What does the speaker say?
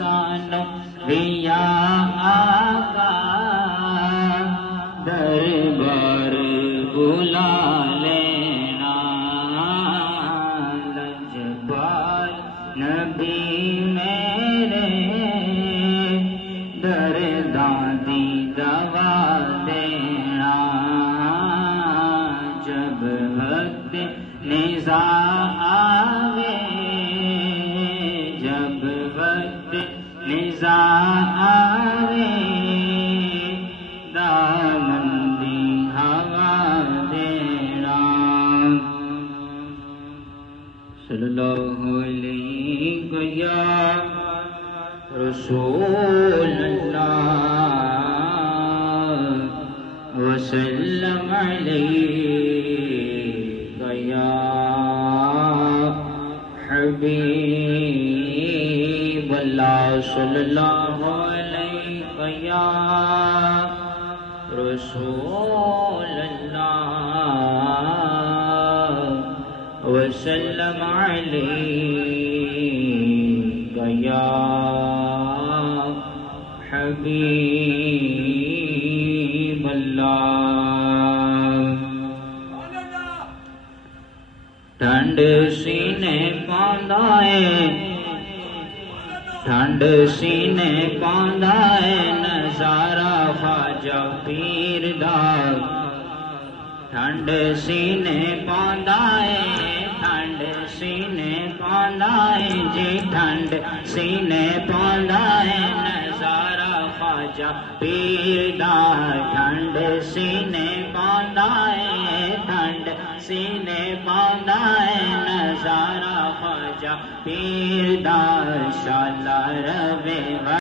سانو یا آقا دربار بلا لینا لجپال نبی میرے درداں دی دوا دینا جب وقت نزاع آوے جب وقت نزاع آوے دامن دی ہوا دینا صلی اللہ علیہ یا رسول اللہ وسلم علیہ یا حبیب اللہ صلی اللہ علیہ یا رسول اللہ وسلم علیہ یا حبیب اللہ ٹھنڈ سینے پاندا ہے ٹھنڈ سینے پاندا ہے نظارہ خواجہ پیر دا ٹھنڈ سینے پاندا ہے ٹھنڈ سینے پاندا ہے جی ٹھنڈ سینے پاندا ہے نظارہ خواجہ پیر دا ٹھنڈ سینے پاندا ہے ٹھنڈ سینے پاندا ہے نظارہ خواجہ پیر دا شالا روے